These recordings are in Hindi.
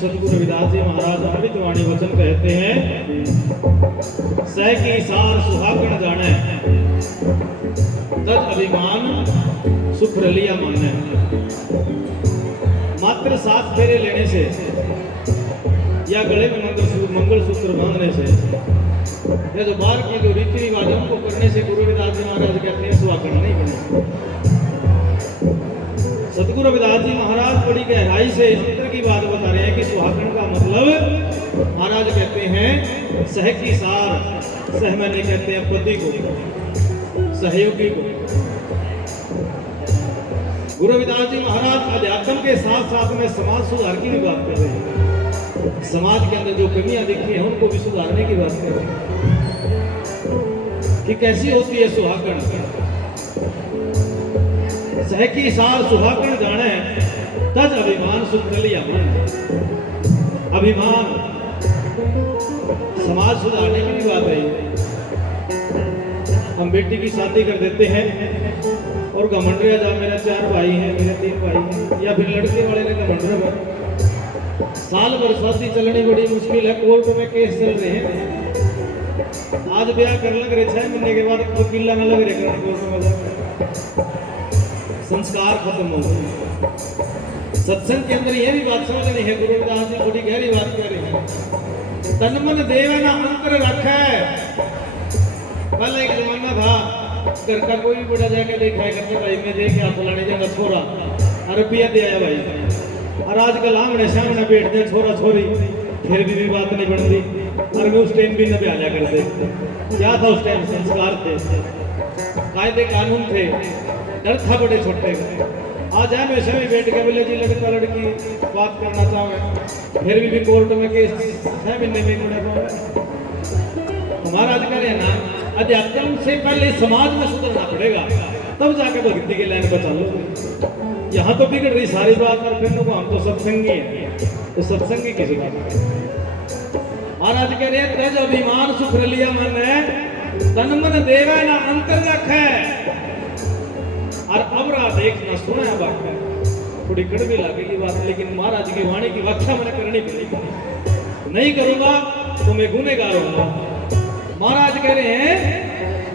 सतगुरु रविदास जी महाराज अमृत वाणी वचन कहते हैं, सह की सार सुहागण जाने, तज अभिमान सुख रलिया माने। मात्र 7 फेरे लेने से या गले में मंगल सूत्र बांधने से या जो बाहर की जो रीति रिवाजों को करने से गुरु रविदास जी महाराज कहते हैं सुहागण नहीं बने। सतगुरु रविदास जी महाराज बड़ी गहराई से इस मंत्र की बात बता रहे हैं कि सुहागण का मतलब महाराज कहते हैं सह की सार, सह मैंने कहते हैं पति को, सहयोगी को। गुरु रविदास जी महाराज अध्यात्म के साथ साथ में समाज सुधार की भी बात कर रहे हैं। समाज के अंदर जो कमियां दिखी हैं उनको भी सुधारने की बात कर रहे हैं कि कैसी होती है सुहागण। सह की सार सुहागण जाने, तज अभिमान सुख लिया मन। अभिमान समाज सुधारने की भी बात है। हम बेटी की शादी कर देते हैं और घमंड रहा जा मेरे 4 भाई हैं, मेरे 3 भाई हैं, या फिर लड़के वाले ने घमंड रहा। साल भर शादी चलनी बड़ी मुश्किल है, कोर्ट में केस चल रहे हैं। आज ब्याह कर लग रहे 6 महीने के बाद वकील में लग रहे कोर्ट में जाकर। संस्कार खत्म हो गए। सत्संग के अंदर यह भी बात समझनी है, गुरु रविदास जी बड़ी गहरी बात कह रहे हैं। तन मन देव ना अंतर रखा है। कल एक जमाना था, घर का कोई भी बड़ा जाके देखा है करते भाई मैं देख आप फलाने जगह छोरा रुपया दे आया भाई। और आजकल आमने सामने बैठ जाए छोरा छोरी, फिर भी बात नहीं बन रही। और मैं उस टाइम भी न ब्याह करते। क्या था उस टाइम? संस्कार थे, कायदे कानून थे, डर था बड़े छोटे का। आज है वैसे भी बैठ के बोले जी लड़का लड़की बात करना चाहे, फिर भी कोर्ट में केस 6 महीने में गुड़े। हमारा आज कह रहे हैं ना, अध्यात्म से पहले समाज में सुधरना पड़ेगा, तब जाके भक्ति के लाइन पर चलो। यहाँ तो बिगड़ रही सारी बात, और फिर को हम तो सत्संगी हैं, तो सत्संगी किसी बात महाराज कह रहे हैं तज अभिमान सुख लिया मन है, तन मन देवा ना अंतर रखे, और अबरा देखना सुना बात है। थोड़ी कड़वी लगेगी बात, लेकिन महाराज की वाणी की व्याख्या मैंने करनी पड़ेगी। नहीं करूंगा तो मैं गुनेगार होऊंगा। महाराज कह रहे हैं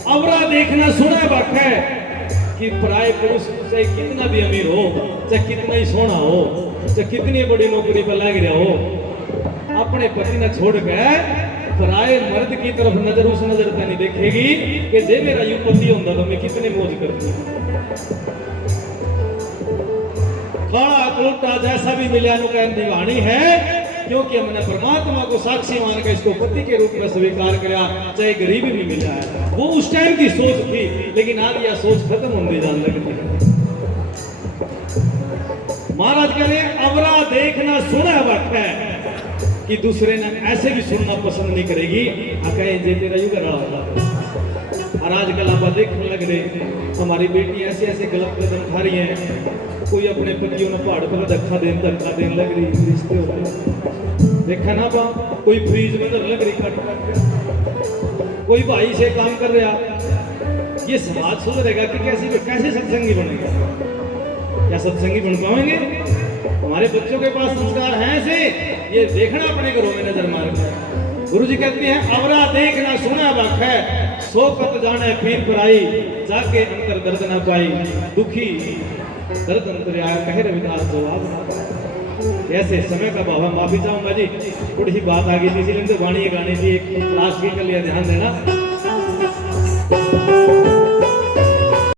अबरा देखना सुना बात है कि पराये पुरुष चाहे कितना भी अमीर हो, चाहे कितना ही सोना हो, चाहे कितनी बड़ी नौकरी पर लग रहा हो, अपने पति ने छोड़ के पराये मर्द की तरफ नजर उस नजर पे नहीं देखेगी कि जे मेरा यू पति होता तो मैं कितने मौज करती। काला उल्टा जैसा भी मिला नु कहने दीवानी है, क्योंकि हमने परमात्मा को साक्षी मान के इसको पति के रूप में स्वीकार किया, चाहे गरीबी भी मिला है। वो उस टाइम की सोच थी, लेकिन आज यह सोच खत्म होने जाने लगी है। महाराज कह रहे अबरा देखना सुना वक्त है कि दूसरे ने ऐसे भी सुनना पसंद नहीं करेगी। कहे जे तेरा युग रहा होता। और आजकल आप देखने लग रहे हमारी बेटी ऐसे ऐसे गलत कदम खा रही है। कोई अपने पतियों ने पहाड़ पर धक्का देने लग रही, रिश्ते हो रहे देखा ना बा, कोई फ्रीज में लग रही कट कट, कोई भाई से काम कर रहा। ये समाज सुधरेगा कि कैसे सत्संगी बनेगा? क्या सत्संगी बन पाएंगे? हमारे बच्चों के पास संस्कार हैं ऐसे, ये देखना अपने घरों में नजर मार के। गुरु जी कहते हैं अवरा देखना सुना बात है, सो कत जाने पीर पराई, जाके अंतर दर्द ना पाई, दुखी दर्द अंतर आया कहे रविदास जवाब। ऐसे समय का बाबा माफी चाहूंगा जी, थोड़ी सी बात आ गई थी, इसलिए तो वाणी गानी थी एक क्लास की, कर लिया ध्यान देना।